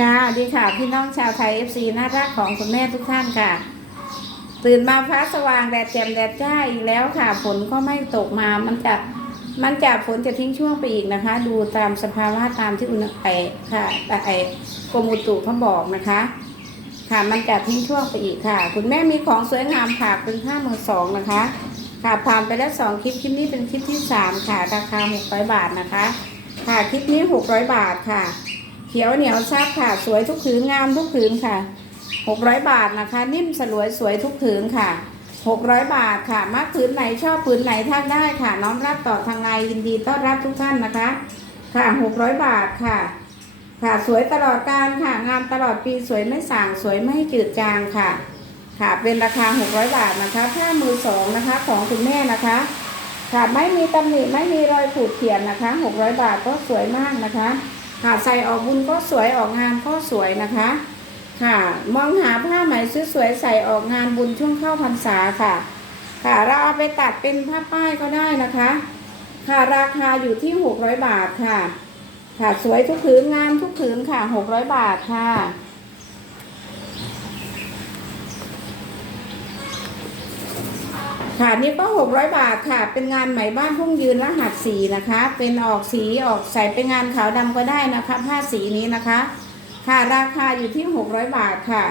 ค่ะดีค่ะพี่น้องชาวไทยเอฟซีน่ารักของคุณแม่ทุกท่านค่ะ ตื่นมาฟ้าสว่างแดดแจ่มแดดจ้าอีกแล้วค่ะฝนก็ไม่ตกมามันจะมันจะฝนจะทิ้งช่วงไปอีกนะคะ ดูตามสภาวะตามที่อุณหไอค่ะแต่ไอกรมอุตุเขาบอกนะคะ ค่ะมันจะทิ้งช่วงไปอีกค่ะ คุณแม่มีของสวยงามค่ะเป็นผ้ามือสองนะคะ ค่ะผ่านไปแล้วสองคลิปคลิปนี้เป็นคลิปที่สามค่ะราคาหกร้อยบาทนะคะ ค่ะคลิปนี้หกร้อยบาทค่ะ เขียวเหนียวซับค่ะ สวยทุกผืนงามทุกผืนค่ะหกร้อยบาทนะคะ นิ่มสลวยสวยทุกผืนค่ะหกร้อยบาทค่ะมาผืนไหนชอบผืนไหนทักได้ค่ะ น้อมรับต่อทางไงยินดีต้อนรับทุกท่านนะคะ ค่ะหกร้อยบาทค่ะ ค่ะสวยตลอดการค่ะ งามตลอดปีสวยไม่ส่างสวยไม่จืดจางค่ะ ค่ะเป็นราคา 600 บาทนะคะผ้ามือสองนะคะของคุณแม่นะคะค่ะไม่มีตำหนิไม่มีรอยขูดเขียนนะคะ 600 บาทก็สวยมากนะคะ ค่ะใส่ออกบุญก็สวยออกงานก็สวยนะคะ ค่ะ มองหาผ้าไหมสวยๆใส่ออกงานบุญช่วงเข้าพรรษาค่ะ ค่ะเราเอาไปตัดเป็นผ้าป้ายก็ได้นะคะ ค่ะราคาอยู่ที่หกร้อยบาทค่ะ ค่ะสวยทุกผืนงามทุกผืนค่ะหกร้อยบาทค่ะ ค่ะนี่ก็600บาทค่ะ เป็นงานไหมบ้านพุ่งยืนรหัสสีนะคะ เป็นออกสีออกใส่เป็นงานขาวดำก็ได้นะคะ ผ้าสีนี้นะคะ ค่ะราคาอยู่ที่600บาทค่ะ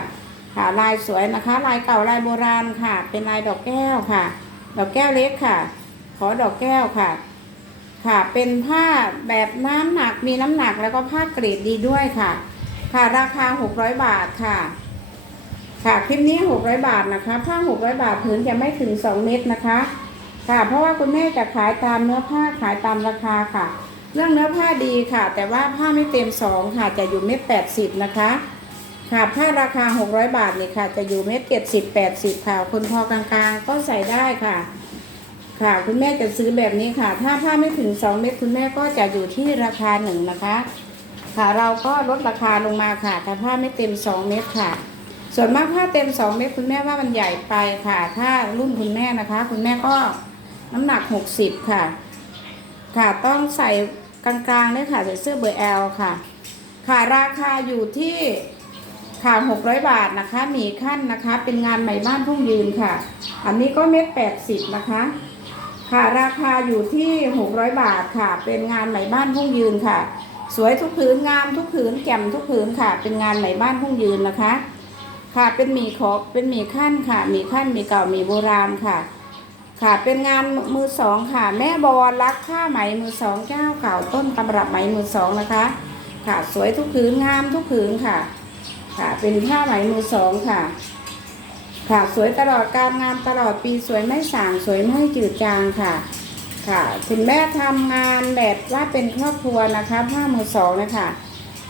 ค่ะลายสวยนะคะ ลายเก่าลายโบราณค่ะ เป็นลายดอกแก้วค่ะ ดอกแก้วเล็กค่ะ ขอดอกแก้วค่ะ ค่ะเป็นผ้าแบบน้ำหนักมีน้ำหนักแล้วก็ผ้าเกรดดีด้วยค่ะ ค่ะราคา600บาทค่ะ ค่ะคลิปนี้600 บาทนะคะ ผ้า 600 บาทผืนจะไม่ถึง 2 เมตรนะคะ ค่ะ เพราะว่าคุณแม่จะขายตามเนื้อผ้าขายตามราคาค่ะ เรื่องเนื้อผ้าดีค่ะ แต่ว่าผ้าไม่เต็ม 2 ค่ะ จะอยู่เม็ด80 นะคะ ค่ะ ผ้าราคา 600 บาทนี่ค่ะ จะอยู่เม็ด70 80 ค่ะ คนพอกลางๆ ก็ใส่ได้ค่ะ ค่ะ คุณแม่จะซื้อแบบนี้ค่ะ ถ้าผ้าไม่ถึง 2 เม็ดคุณแม่ก็จะอยู่ที่ราคาหนึ่งนะคะ ค่ะ เราก็ลดราคาลงมาค่ะ แต่ผ้าไม่เต็ม 2 เม็ดค่ะ ส่วนมากผ้าเต็ม2เม็ดคุณแม่ว่ามันใหญ่ไปค่ะ ถ้ารุ่นคุณแม่นะคะ คุณแม่ก็น้ำหนัก60ค่ะ ค่ะต้องใส่กลางๆด้วยค่ะใส่เสื้อเบอร์แอลค่ะ ค่ะราคาอยู่ที่ค่ะ600บาทนะคะหมีขั้นนะคะ เป็นงานใหม่บ้านพุ่งยืนค่ะ อันนี้ก็เม็ด80นะคะ ค่ะราคาอยู่ที่600บาทค่ะ เป็นงานไหมบ้านพุ่งยืนค่ะ สวยทุกผืนงามทุกผืนแจ่มทุกผืนค่ะ เป็นงานไหมบ้านพุ่งยืนนะคะ ค่ะเป็นหมี่ขอบเป็นหมี่ขั้นค่ะหมี่ขั้นหมี่เก่าหมี่โบราณค่ะ ค่ะเป็นงานมือสองค่ะ แม่บอลรักผ้าไหมมือสองเจ้าเก่าต้นตำรับไหมมือสองนะคะ ค่ะ สวยทุกผืนงามทุกผืนค่ะ ค่ะเป็นผ้าไหมมือสองค่ะ ค่ะสวยตลอดการงานตลอดปีสวยไม่สางสวยไม่จืดจางค่ะ ค่ะคุณแม่ทำงานแบบว่าเป็นครอบครัวนะคะผ้ามือสองนะคะ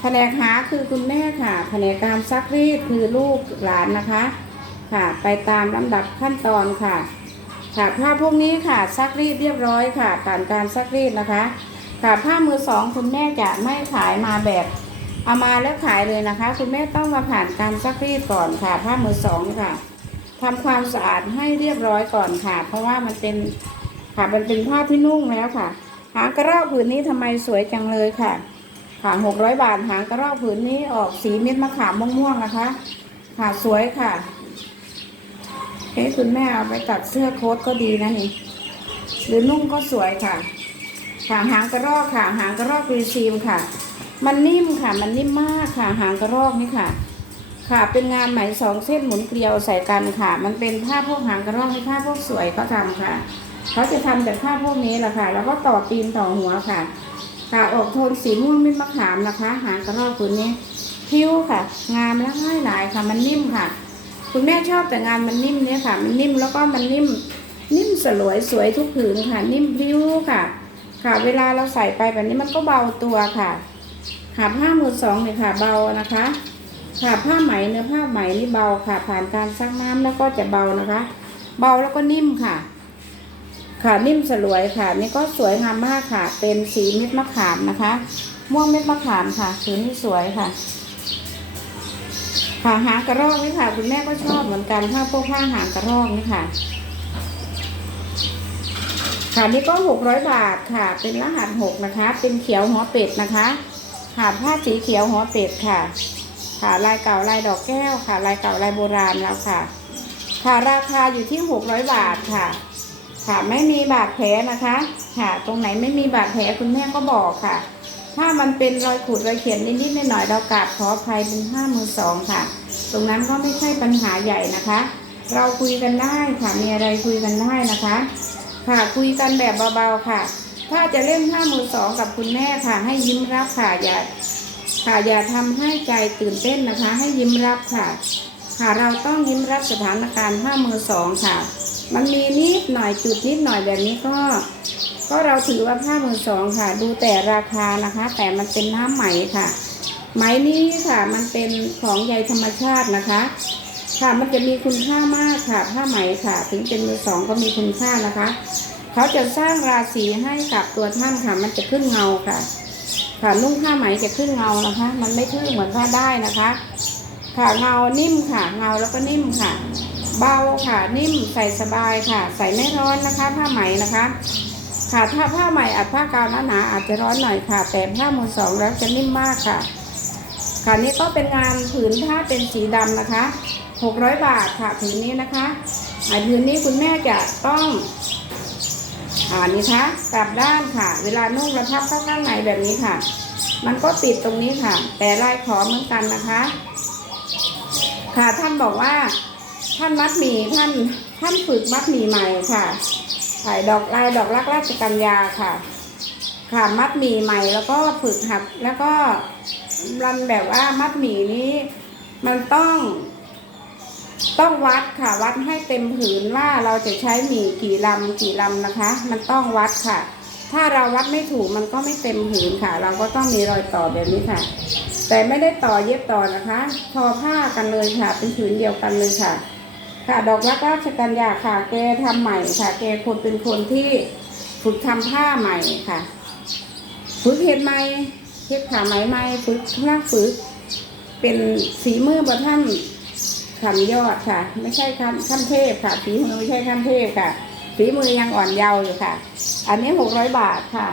แผนกหาคือคุณแม่ค่ะ แผนกการซักรีดคือลูกหลานนะคะ ค่ะ ไปตามลำดับขั้นตอนค่ะ ค่ะผ้าพวกนี้ค่ะซักรีดเรียบร้อยค่ะผ่านการซักรีดนะคะ ค่ะผ้ามือสองคุณแม่จะไม่ขายมาแบบเอามาแล้วขายเลยนะคะ คุณแม่ต้องมาผ่านการซักรีดก่อนค่ะ ผ้ามือสองค่ะทำความสะอาดให้เรียบร้อยก่อนค่ะ เพราะว่ามันเป็นค่ะมันเป็นผ้าที่นุ่งแล้วค่ะ หางกระรอกผืนนี้ทำไมสวยจังเลยค่ะ ค่ะหกร้อยบาทหางกระรอกผืนนี้ออกสีเม็ดมะขามม่วงๆนะคะ ค่ะสวยค่ะเอ๊ะคุณแม่เอาไปตัดเสื้อโค้ทก็ดีนะนี่หรือนุ่งก็สวยค่ะค่ะหางกระรอกค่ะ หางกระรอกรีซีมค่ะ มันนิ่มค่ะ มันนิ่มมากค่ะ หางกระรอกนี่ค่ะ ค่ะเป็นงานไหมสองเส้นหมุนเกลียวใส่กันค่ะ มันเป็นผ้าพวกหางกระรอกให้ผ้าพวกสวยเขาทำค่ะ เขาจะทำแต่ผ้าพวกนี้แหละค่ะ แล้วก็ต่อตีนต่อหัวค่ะ ค่ะออกโทนสีม่วงมิดมะขามนะคะ หางกระรอกตัวนี้พิ้วค่ะ งามและง่ายหลายค่ะ มันนิ่มค่ะ คุณแม่ชอบแต่งานมันนิ่มเนี่ยค่ะ มันนิ่มแล้วก็มันนิ่ม นิ่มสลวยสวยทุกผืนค่ะ นิ่มพิ้วค่ะ ค่ะ เวลาเราใส่ไปแบบนี้มันก็เบาตัวค่ะค่ะผ้ามือสองเลยค่ะเบานะคะค่ะผ้าไหมเนื้อผ้าไหมนี่เบาค่ะ ผ่านการซักน้ำแล้วก็จะเบานะคะ เบาแล้วก็นิ่มค่ะ ค่ะนิ่มสลวยค่ะ นี่ก็สวยงามมากค่ะ เป็นสีเม็ดมะขามนะคะ ม่วงเม็ดมะขามค่ะสีนี่สวยค่ะ ค่ะหางกระรอกนี่ค่ะ คุณแม่ก็ชอบเหมือนกันผ้าพวกผ้าหางกระรอกนี่ค่ะ ค่ะนี่ก็หกร้อยบาทค่ะ เป็นรหัสหกนะคะ เป็นเขียวหัวเป็ดนะคะค่ะผ้าสีเขียวหัวเป็ดค่ะ ค่ะลายเก่าลายดอกแก้วค่ะ ลายเก่าลายโบราณแล้วค่ะ ค่ะราคาอยู่ที่600บาทค่ะ ค่ะไม่มีบาดแผลนะคะ ค่ะ ตรงไหนไม่มีบาดแผลคุณแม่ก็บอกค่ะ ถ้ามันเป็นรอยขูดรอยเขียนนิดๆหน่อยๆเรากราบขออภัยเป็นห้ามือสองค่ะ ตรงนั้นก็ไม่ใช่ปัญหาใหญ่นะคะ เราคุยกันได้ค่ะมีอะไรคุยกันได้นะคะ ค่ะคุยกันแบบเบาๆค่ะ ถ้าจะเล่นห้ามือสองกับคุณแม่ค่ะ ให้ยิ้มรับค่ะอย่าค่ะอย่าทำให้ใจตื่นเต้นนะคะ ให้ยิ้มรับค่ะ ค่ะเราต้องยิ้มรับสถานการณ์ห้ามือสองค่ะ มันมีนิดหน่อยจุดนิดหน่อยแบบนี้ก็ ก็เราถือว่าผ้ามือสองค่ะ ดูแต่ราคานะคะ แต่มันเป็นน้ำไหมค่ะ ไหมนี้ค่ะ มันเป็นของใยธรรมชาตินะคะ ค่ะมันจะมีคุณค่ามากค่ะ ผ้าไหมค่ะ ถึงเป็นมือสองก็มีคุณค่านะคะ เขาจะสร้างราศีให้กับตัวท่านค่ะ มันจะขึ้นเงาค่ะค่ะนุ่งผ้าไหมจะขึ้นเงานะคะ มันไม่ทื่อเหมือนผ้าได้นะคะ ค่ะเงานิ่มค่ะ เงาแล้วก็นิ่มค่ะ เบาค่ะนิ่มใส่สบายค่ะ ใส่ไม่ร้อนนะคะ ผ้าไหมนะคะ ค่ะถ้าผ้าไหมอัดผ้ากาวหนาๆอาจจะร้อนหน่อยค่ะ แต่ผ้ามือสองแล้วจะนิ่มมากค่ะ ค่ะนี่ก็เป็นงานผืนผ้าเป็นสีดำนะคะ 600 บาทค่ะผืนนี้นะคะอ่าผืนนี้คุณแม่จะต้องอ่านี่คะกลับด้านค่ะ เวลานุ่งกระทับเข้าข้างในแบบนี้ค่ะ มันก็ติดตรงนี้ค่ะ แต่ลายขอเหมือนกันนะคะ ค่ะท่านบอกว่า ท่านมัดหมี่ท่านท่านฝึกมัดหมี่ใหม่ค่ะถ่ายดอกลายดอกรักราชกัญญาค่ะ ค่ะมัดหมี่ใหม่แล้วก็ฝึกหัดแล้วก็รันแบบว่ามัดหมี่นี้มันต้อง ต้องวัดค่ะ วัดให้เต็มผืนว่าเราจะใช้หมี่กี่ลำกี่ลำนะคะ มันต้องวัดค่ะ ถ้าเราวัดไม่ถูกมันก็ไม่เต็มผืนค่ะ เราก็ต้องมีรอยต่อแบบนี้ค่ะ แต่ไม่ได้ต่อเย็บต่อนะคะ ทอผ้ากันเลยค่ะ เป็นผืนเดียวกันเลยค่ะ ค่ะดอกรักราชกัญญาค่ะ แกทำใหม่ค่ะ แกคนเป็นคนที่ฝึกทำผ้าใหม่ค่ะ ฝึกเห็ดใหม่เห็ดผ้าไหมใหม่ฝึกนักฝึก เป็นสีมือบท่านขันยอดค่ะ ไม่ใช่ขั้นขั้นเทพค่ะฝีมือไม่ใช่ขั้นเทพค่ะฝีมือยังอ่อนเยาว์อยู่ค่ะ อันนี้หกร้อยบาทค่ะ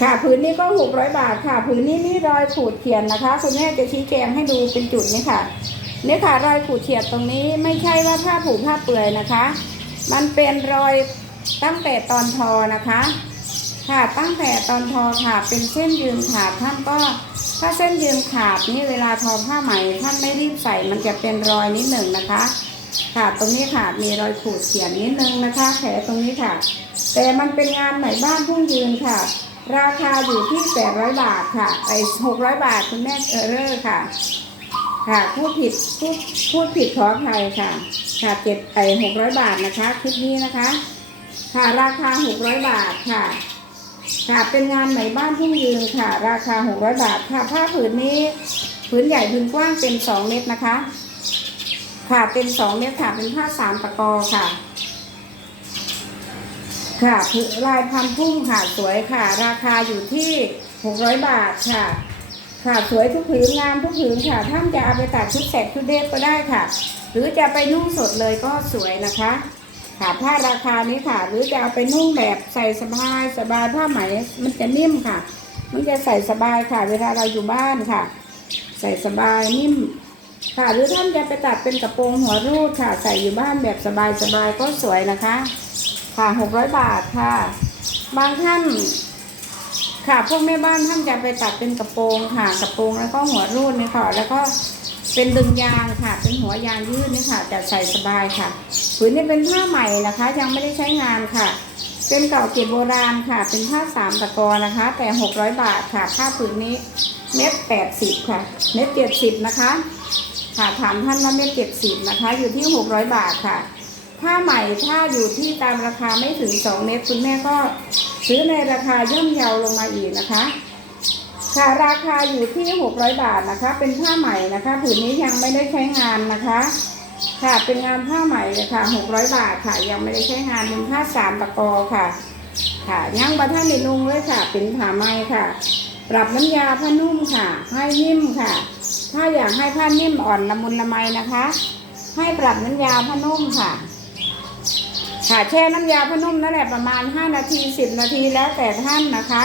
ค่ะผืนนี้ก็หกร้อยบาทค่ะผืนนี้นี่รอยขูดเขียนนะคะคุณแม่จะชี้แจงให้ดูเป็นจุดนี้ค่ะเนี่ยค่ะรอยขูดเขียนตรงนี้ไม่ใช่ว่าผ้าผูกผ้าเปลือยนะคะ มันเป็นรอยตั้งแต่ตอนทอนะคะ ค่ะตั้งแต่ตอนทอค่ะ เป็นเส้นยืนขาดท่านก็ถ้าเส้นยืนขาดนี่เวลาทอผ้าไหมท่านไม่รีบใส่ มันจะเป็นรอยนิดหนึ่งนะคะค่ะตรงนี้ค่ะมีรอยขูดเขียนนิดนึงนะคะแผลตรงนี้ค่ะ แต่มันเป็นงานไหมบ้านพุ่งยืนค่ะ ราคาอยู่ที่ 800 บาทค่ะไอ้600 บาทคุณแม่เออเรอร์ค่ะ ค่ะพูดผิดพูดพูดผิดขออภัยค่ะ ค่ะเจ็ดไอ้600 บาทนะคะคลิปนี้นะคะ ค่ะราคา 600 บาทค่ะ ค่ะเป็นงานไหมบ้านทุ่งยืนค่ะ ราคา 600 บาทค่ะผ้าผืนนี้ผืนใหญ่ผืนกว้างเป็น 2 เมตรนะคะ ค่ะเป็น 2 เมตรค่ะเป็นผ้าสามตะกอค่ะ ค่ะผืนลายพันพุ่มค่ะสวยค่ะ ราคาอยู่ที่ 600 บาทค่ะ ค่ะสวยทุกผืนงามทุกผืนค่ะท่านจะเอาไปตัดชุดแสกชุดเดฟก็ได้ค่ะ หรือจะไปนุ่งสดเลยก็สวยนะคะ ค่ะผ้าราคานี้ค่ะ หรือจะเอาไปนุ่งแบบใส่สบายสบายผ้าไหมมันจะนิ่มค่ะ มันจะใส่สบายค่ะ เวลาเราอยู่บ้านค่ะ ใส่สบายนิ่มค่ะหรือท่านจะไปตัดเป็นกระโปรงหัวรูดค่ะ ใส่อยู่บ้านแบบสบายสบายก็สวยนะคะ ค่ะหกร้อยบาทค่ะ บางท่าน ค่ะพวกแม่บ้านท่านจะไปตัดเป็นกระโปรงค่ะ กระโปรงแล้วก็หัวรูดนี่ค่ะแล้วก็เป็นดึงยางค่ะ เป็นหัวยางยืดนี่ค่ะจะใส่สบายค่ะ ผืนนี้เป็นผ้าใหม่นะคะ ยังไม่ได้ใช้งานค่ะ เป็นเก่าเก็บโบราณค่ะ เป็นผ้าสามตะกอนะคะ แต่หกร้อยบาทค่ะ ผ้าผืนนี้เม็ดแปดสิบค่ะ เม็ดเจ็ดสิบนะคะ ค่ะถามท่านว่าเม็ดเจ็ดสิบนะคะ อยู่ที่หกร้อยบาทค่ะ ผ้าใหม่ถ้าอยู่ที่ตามราคาไม่ถึงสองเมตร คุณแม่ก็ซื้อในราคาย่อมเยาลงมาอีกนะคะ ค่ะราคาอยู่ที่ 600 บาทนะคะ เป็นผ้าใหม่นะคะผืนนี้ยังไม่ได้ใช้งานนะคะ ค่ะเป็นงานผ้าใหม่เลยค่ะ 600 บาทค่ะ ยังไม่ได้ใช้งานเป็นผ้าสามตะกอค่ะ ค่ะยังบะท่านในนุงเลยค่ะ เป็นผ้าไหมค่ะ ปรับน้ำยาผ้านุ่มค่ะ ให้นิ่มค่ะ ถ้าอยากให้ผ้านิ่มอ่อนละมุนละไมนะคะ ให้ปรับน้ำยาผ้านุ่มค่ะ ค่ะแช่น้ำยาพนุ่มนั่นแหละประมาณ 5 นาที 10 นาทีแล้วแต่ท่านนะคะ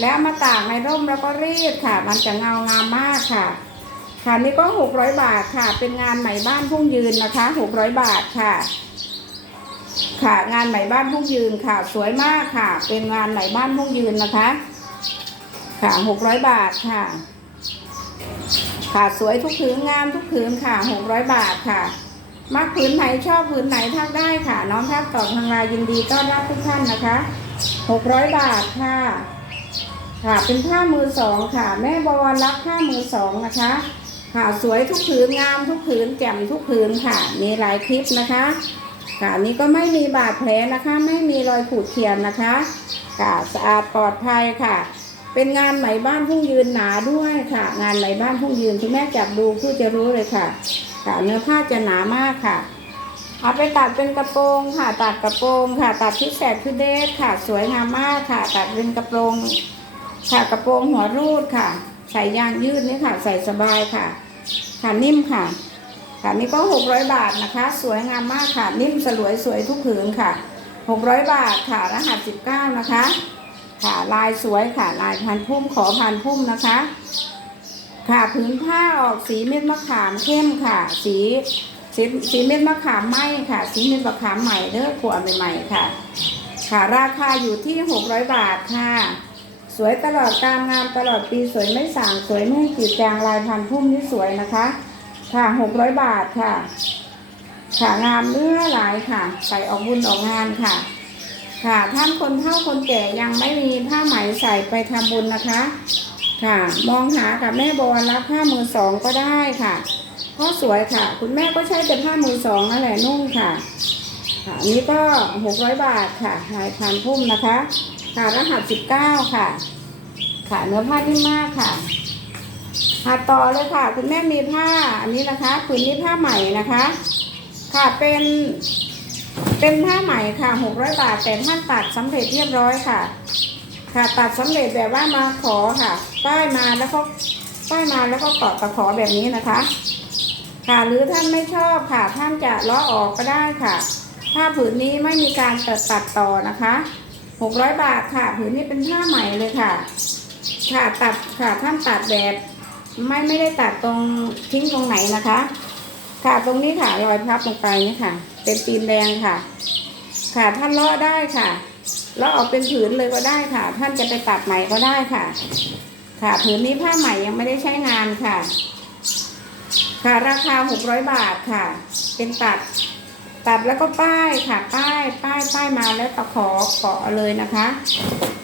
แล้วมาตากในร่มแล้วก็รีดค่ะ มันจะเงางามมากค่ะ ค่ะนี่ก็ 600 บาทค่ะ เป็นงานไหมบ้านพุ่งยืนนะคะ 600 บาทค่ะ ค่ะงานไหมบ้านพุ่งยืนค่ะ สวยมากค่ะ เป็นงานไหมบ้านพุ่งยืนนะคะ ค่ะ 600 บาทค่ะ ค่ะสวยทุกผืนงามทุกผืนค่ะ 600 บาทค่ะ มักผืนไหนชอบผืนไหนทักได้ค่ะ น้องทักตอบทางไลน์ยินดีต้อนรับทุกท่านนะคะ600บาทค่ะ ค่ะ เป็นผ้ามือสองค่ะ แม่บวรรักผ้ามือสองนะคะ ค่ะสวยทุกผืนงามทุกผืนแจ่มทุกผืนค่ะ มีหลายคลิปนะคะค่ะนนี้ก็ไม่มีบาดแผลนะคะ ไม่มีรอยขูดเขียนนะคะค่ะสะอาดปลอดภัยค่ะ เป็นงานไหมบ้านพุ่งยืนหนาด้วยค่ะ งานไหมบ้านพุ่งยืนคุณแม่จับดูเพื่อจะรู้เลยค่ะ ค่ะเนื้อผ้าจะหนามากค่ะ เอาไปตัดเป็นกระโปรงค่ะ ตัดกระโปรงค่ะ ตัดที่แสกที่เดสค่ะ สวยงามมากค่ะ ตัดเป็นกระโปรงค่ะกระโปรงหัวรูดค่ะ ใส่ยางยืดนี่ค่ะ ใส่สบายค่ะ ค่ะนิ่มค่ะ ค่ะนี่ก็600บาทนะคะ สวยงามมากค่ะ นิ่มสลวยสวยทุกผืนค่ะ600บาทค่ะ รหัส19นะคะ ค่ะลายสวยค่ะ ลายพันพุ่มขอพันพุ่มนะคะ ค่ะผืนผ้าออกสีเม็ดมะขามเข้มค่ะ สีสีสีเม็ดมะขามไหมค่ะ สีเม็ดมะขามใหม่เด้อขวดใหม่ๆค่ะ ค่ะราคาอยู่ที่600บาทค่ะ สวยตลอดการงานตลอดปีสวยไม่ส่างสวยไม่จืดจางลายพันพุ่มนี่สวยนะคะ ค่ะ600บาทค่ะ ค่ะงามเนื้อหลายค่ะ ใส่ออกบุญออกงานค่ะ ค่ะท่านคนเฒ่าคนแก่ยังไม่มีผ้าไหมใส่ไปทำบุญนะคะ ค่ะ มองหากับแม่บอลรับผ้ามือสองก็ได้ค่ะเพราสวยค่ะ คุณแม่ก็ใช้แต่ผ้ามือสองนั่นแหละนุ่งค่ะค่ะอันนี้ก็หกร้อยบาทค่ะลายพันพุ่มนะคะ ค่ะรหัสสิบเก้าค่ะ ค่ะเนื้อผ้านิ่มากค่ะค่ะต่อเลยค่ะ คุณแม่มีผ้าอันนี้นะคะผืนนี้ผ้าใหม่นะคะ ค่ะเป็นเป็นผ้าไหม่ค่ะหกร้อยบาทแต่ท่านตัดสำเร็จเรียบร้อยค่ะ ค่ะตัดสำเร็จแบบว่ามาขอค่ะ ป้ายมาแล้วก็ป้ายมาแล้วก็กาะตะขอแบบนี้นะคะ ค่ะหรือท่านไม่ชอบค่ะท่านจะล้อออกก็ได้ค่ะผ้าผืนนี้ไม่มีการตัดตัดต่อนะคะหกร้อยบาทค่ะ ผืนนี้เป็นผ้าใหม่เลยค่ะ ค่ะตัดค่ะท่านตัดแบบ ไม่ไม่ได้ตัดตรงทิ้งตรงไหนนะคะ ค่ะตรงนี้ค่ะรอยพับลงไปนี่ค่ะ เป็นตีนแดงค่ะ ค่ะท่านเลาะได้ค่ะ เลาะออกเป็นผืนเลยก็ได้ค่ะ ท่านจะไปตัดใหม่ก็ได้ค่ะ ค่ะผืนนี้ผ้าใหม่ยังไม่ได้ใช้งานค่ะ ค่ะราคาหกร้อยบาทค่ะ เป็นตัด ตัดแล้วก็ป้ายค่ะ ป้ายป้ายป้ายมาแล้วตะขอเกาะเลยนะคะ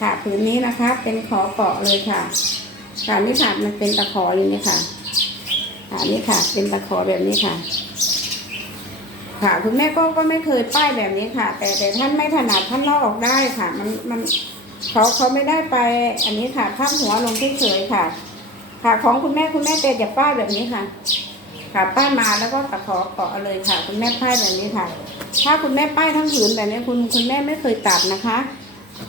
ค่ะผืนนี้นะคะ เป็นขอเกาะเลยค่ะค่ะนี่ค่ะมันเป็นตะขออย่างนี้ค่ะค่ะนี่ค่ะ เป็นตะขอแบบนี้ค่ะ ค่ะ คุณแม่ก็ก็ไม่เคยป้ายแบบนี้ค่ะ แต่แต่ท่านไม่ถนัดท่านลอกออกได้ค่ะ มันมันเขาเขาไม่ได้ไป อันนี้ค่ะทับหัวลงเฉยๆค่ะ ค่ะ ของคุณแม่คุณแม่เตจะป้ายแบบนี้ค่ะ ค่ะป้ายมาแล้วก็ตะขอเกาะเลยค่ะ คุณแม่ป้ายแบบนี้ค่ะ ถ้าคุณแม่ป้ายทั้งผืนแบบนี้คุณคุณแม่ไม่เคยตัดนะคะ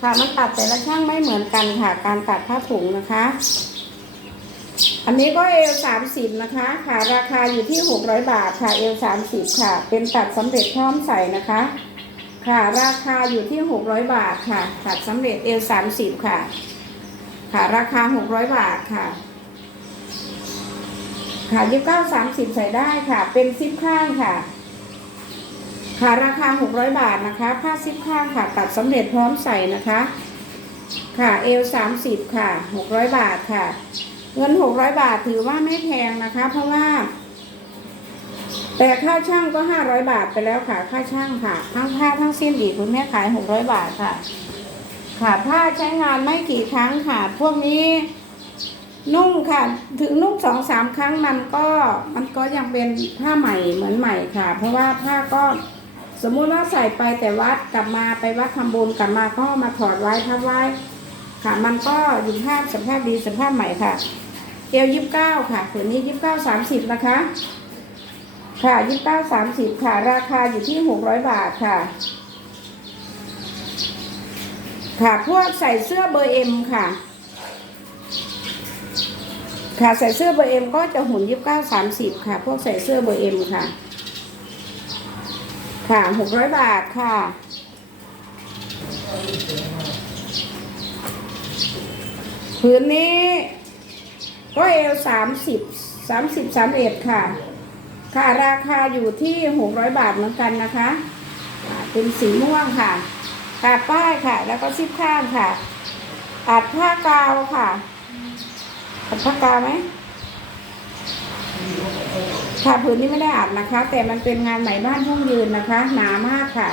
ค่ะมันตัดแต่ละช่างไม่เหมือนกันค่ะ การตัดผ้าถุงนะคะ อันนี้ก็เอลสามสิบนะคะค่ะราคาอยู่ที่หกร้อยบาทค่ะเอลสามสิบค่ะ เป็นตัดสำเร็จพร้อมใส่นะคะ ค่ะราคาอยู่ที่หกร้อยบาทค่ะ ตัดสำเร็จเอลสามสิบค่ะ ค่ะราคาหกร้อยบาทค่ะ ค่ะยี่สิบเก้าสามสิบใส่ได้ค่ะ เป็นซิปข้างค่ะ ค่ะราคาหกร้อยบาทนะคะผ้าซิปข้างค่ะ ตัดสำเร็จพร้อมใส่นะคะ ค่ะเอลสามสิบค่ะหกร้อยบาทค่ะ เงินหกร้อยบาทถือว่าไม่แพงนะคะ เพราะว่า แต่ค่าช่างก็ห้าร้อยบาทไปแล้วค่ะ ค่าช่างค่ะ ทั้งผ้าทั้งสิ้นอีคุณแม่ขายหกร้อยบาทค่ะ ค่ะผ้าใช้งานไม่กี่ครั้งค่ะ พวกนี้นุ่งค่ะ ถึงนุ่งสองสามครั้งมันก็มันก็ยังเป็นผ้าใหม่เหมือนใหม่ค่ะ เพราะว่าผ้าก็สมมุติว่าใส่ไปแต่วัดกลับมาไปวัดทำบุญกลับมาก็มาถอดไว้พับไว้ค่ะ มันก็อยู่ภาพสภาพดีสภาพใหม่ค่ะ เอลยี่สิบเก้าค่ะผืนนี้ยี่สิบเก้าสามสิบนะคะ ค่ะยี่สิบเก้าสามสิบค่ะ ราคาอยู่ที่หกร้อยบาทค่ะ ค่ะพวกใส่เสื้อเบอร์เอ็มค่ะ ค่ะใส่เสื้อเบอร์เอ็มก็จะหุ่นยี่สิบเก้าสามสิบค่ะ พวกใส่เสื้อเบอร์เอ็มค่ะ ค่ะหกร้อยบาทค่ะผืนนี้ ก็เอลสามสิบสามสิบสามเอ็ดค่ะ ค่ะราคาอยู่ที่หกร้อยบาทเหมือนกันนะคะเป็นสีม่วงค่ะค่ะป้ายค่ะ แล้วก็ซิปข้างค่ะอัดผ้ากาวค่ะอัดผ้ากาวไหมค่ะผืนนี้ไม่ได้อัดนะคะ แต่มันเป็นงานไหมบ้านทุ่งยืนนะคะ หนามากค่ะ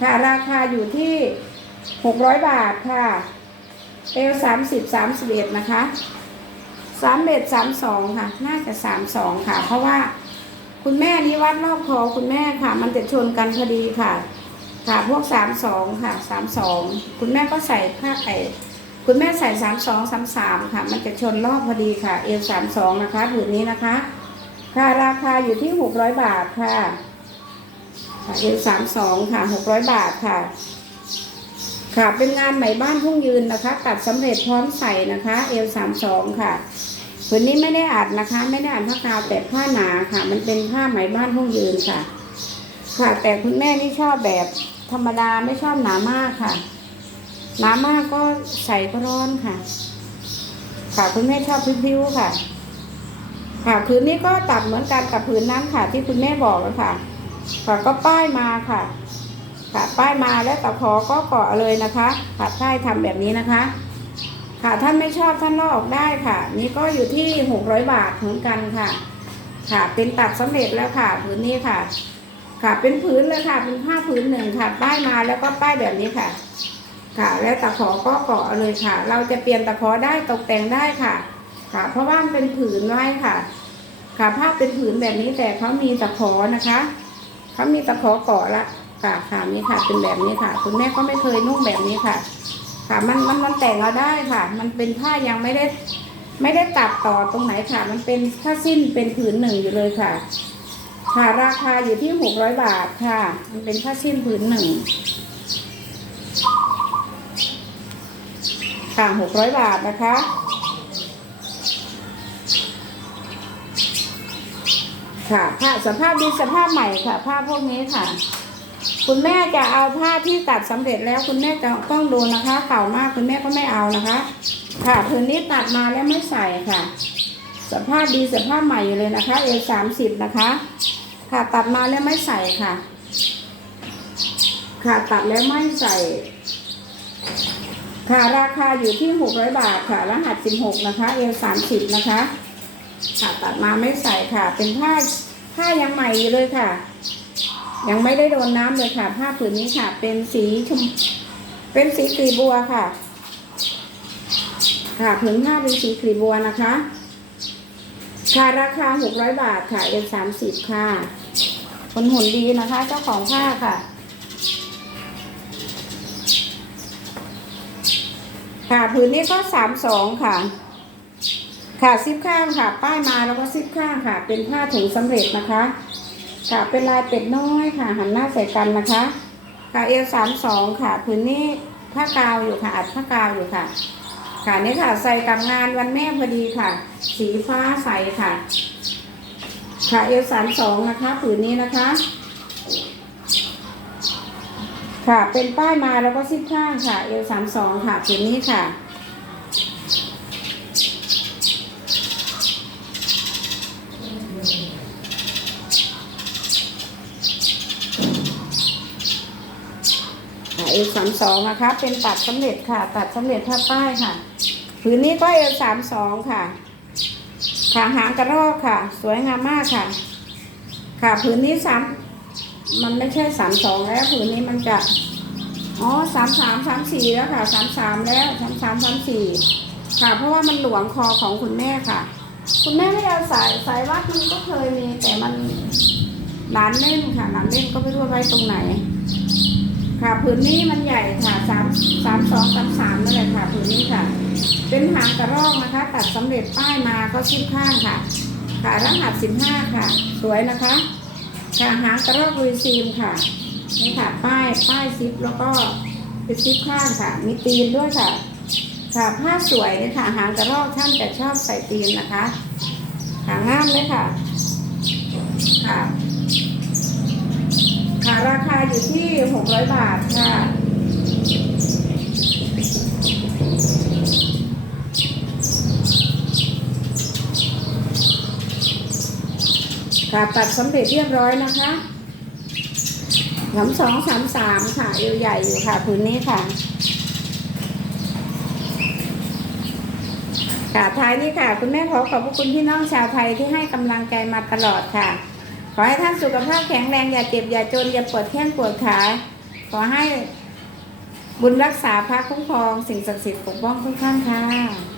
ค่ะราคาอยู่ที่หกร้อยบาทค่ะเอลสามสิบสามสิบเอ็ดนะคะ สามเอ็ดสามสองค่ะ น่าจะสามสองค่ะ เพราะว่าคุณแม่นี้วัดรอบคอคุณแม่ค่ะ มันจะชนกันพอดีค่ะ ค่ะพวกสามสองค่ะสามสองคุณแม่ก็ใส่ผ้าไก่คุณแม่ใส่สามสองสามสามค่ะ มันจะชนรอบพอดีค่ะ เอลสามสองนะคะผืนนี้นะคะ ค่ะราคาอยู่ที่หกร้อยบาทค่ะค่ะเอลสามสองค่ะหกร้อยบาทค่ะ ค่ะเป็นงานไหมบ้านทุ่งยืนนะคะ ตัดสำเร็จพร้อมใส่นะคะเอลสามสองค่ะผืนนี้ไม่ได้อัดนะคะ ไม่ได้อัดผ้ากาวแต่ผ้าหนาค่ะ มันเป็นผ้าไหมบ้านทุ่งยืนค่ะ ค่ะ แต่คุณแม่นี่ชอบแบบธรรมดาไม่ชอบหนามากค่ะ หนามากก็ใส่ก็ร้อนค่ะ ค่ะคุณแม่ชอบพิ้วๆค่ะ ค่ะผืนนี้ก็ตัดเหมือนกันกับผืนนั้นค่ะ ที่คุณแม่บอกแล้วค่ะค่ะก็ป้ายมาค่ะ ค่ะป้ายมาแล้วตะขอก็เกาะเลยนะคะค่ะป้ายทำแบบนี้นะคะ ค่ะท่านไม่ชอบท่านลอกออกได้ค่ะ นี่ก็อยู่ที่หกร้อยบาทเหมือนกันค่ะ ค่ะเป็นตัดสำเร็จแล้วค่ะผืนนี้ค่ะ ค่ะเป็นผืนเลยค่ะเป็นผ้าผืนหนึ่งค่ะ ป้ายมาแล้วก็ป้ายแบบนี้ค่ะ ค่ะ แล้วตะขอก็เกาะเลยค่ะ เราจะเปลี่ยนตะขอได้ตกแต่งได้ค่ะ ค่ะ เพราะว่ามันเป็นผืนไว้ค่ะ ค่ะผ้าเป็นผืนแบบนี้แต่เขามีตะขอนะคะเขามีตะขอเกาะละ ค่ะค่ะนี่ค่ะ เป็นแบบนี้ค่ะ คุณแม่ก็ไม่เคยนุ่งแบบนี้ค่ะ ค่ะมันมันมันแต่งเอาได้ค่ะ มันเป็นผ้ายังไม่ได้ ไม่ได้ตัดต่อตรงไหนค่ะ มันเป็นผ้าสิ้นเป็นผืนหนึ่งอยู่เลยค่ะ ค่ะราคาอยู่ที่หกร้อยบาทค่ะ มันเป็นผ้าสิ้นผืนหนึ่งค่ะหกร้อยบาทนะคะค่ะผ้าสภาพดีสภาพใหม่ค่ะ ผ้าพวกนี้ค่ะ คุณแม่จะเอาผ้าที่ตัดสำเร็จแล้วคุณแม่จะต้องดูนะคะ เก่ามากคุณแม่ก็ไม่เอานะคะ ค่ะผืนนี้ตัดมาแล้วไม่ใส่ค่ะ สภาพดีสภาพใหม่อยู่เลยนะคะเอสามสิบนะคะ ค่ะตัดมาแล้วไม่ใส่ค่ะ ค่ะตัดแล้วไม่ใส่ ค่ะราคาอยู่ที่หกร้อยบาทค่ะรหัสสิบหกนะคะเอสามสิบนะคะ ค่ะตัดมาไม่ใส่ค่ะ เป็นผ้าผ้ายังใหม่อยู่เลยค่ะ ยังไม่ได้โดนน้ำเลยค่ะผ้าผืนนี้ค่ะ เป็นสีชมเป็นสีกลีบัวค่ะ ค่ะผืนผ้าเป็นสีกลีบบัวนะคะ ค่ะราคาหกร้อยบาทค่ะเอ็นสามสิบค่ะคนหุ่นดีนะคะ เจ้าของผ้าค่ะค่ะผืนนี้ก็สามสองค่ะ ค่ะซิปข้างค่ะ ป้ายมาแล้วก็ซิปข้างค่ะ เป็นผ้าถุงสำเร็จนะคะ ค่ะเป็นลายเป็ดน้อยค่ะ หันหน้าใส่กันนะคะค่ะเอลสามสองค่ะผืนนี้ผ้ากาวอยู่ค่ะอัดผ้ากาวอยู่ค่ะ ค่ะนี่ค่ะใส่กับงานวันแม่พอดีค่ะ สีฟ้าใสค่ะ ค่ะเอลสามสองนะคะผืนนี้นะคะ ค่ะเป็นป้ายมาแล้วก็ซิปข้างค่ะเอลสามสองค่ะผืนนี้ค่ะ เอล สองนะคะ เป็นตัดสำเร็จค่ะ ตัดสำเร็จผ้าป้ายค่ะ ผืนนี้ก็เอลสามสองค่ะ ขาหางกระรอกค่ะ สวยงามมากค่ะ ค่ะผืนนี้สามมันไม่ใช่สามสองแล้วผืนนี้มันจะอ๋อสามสามสามสี่แล้วค่ะสามสามแล้วสามสามสามสี่ค่ะ เพราะว่ามันหลวงคอของคุณแม่ค่ะ คุณแม่ไม่เอาสายสายวัดมันก็เคยมีแต่มันหนานเล่นค่ะหนานเล่นก็ไม่รู้ไว้ตรงไหน ค่ะผืนนี้มันใหญ่ค่ะสามสามสองสามสามนั่นแหละค่ะผืนนี้ค่ะ เป็นหางกระรอกนะคะ ตัดสำเร็จป้ายมาก็ชิ้นข้างค่ะ ค่ะรหัสสิบห้าค่ะ สวยนะคะ ค่ะหางกระรอกลุยซีมค่ะนี่ค่ะ ป้ายป้ายซิปแล้วก็เป็นซิปข้างค่ะ มีตีนด้วยค่ะ ค่ะผ้าสวยเลยค่ะ หางกระรอกท่านจะชอบใส่ตีนนะคะ หางงามเลยค่ะ ค่ะ ค่ะราคาอยู่ที่หกร้อยบาทค่ะค่ะตัดสำเร็จเรียบร้อยนะคะสามสองสามสามค่ะเอวใหญ่อยู่ค่ะพื้นนี้ค่ะ ค่ะท้ายนี้ค่ะ คุณแม่ขอขอบพระคุณพี่น้องชาวไทยที่ให้กำลังใจมาตลอดค่ะ ขอให้ท่านสุขภาพแข็งแรง อย่าเจ็บ อย่าจน อย่าปวดแข้งปวดขา ขอให้บุญรักษาพระคุ้มครอง สิ่งศักดิ์สิทธิ์ปกป้องทุกท่านค่ะ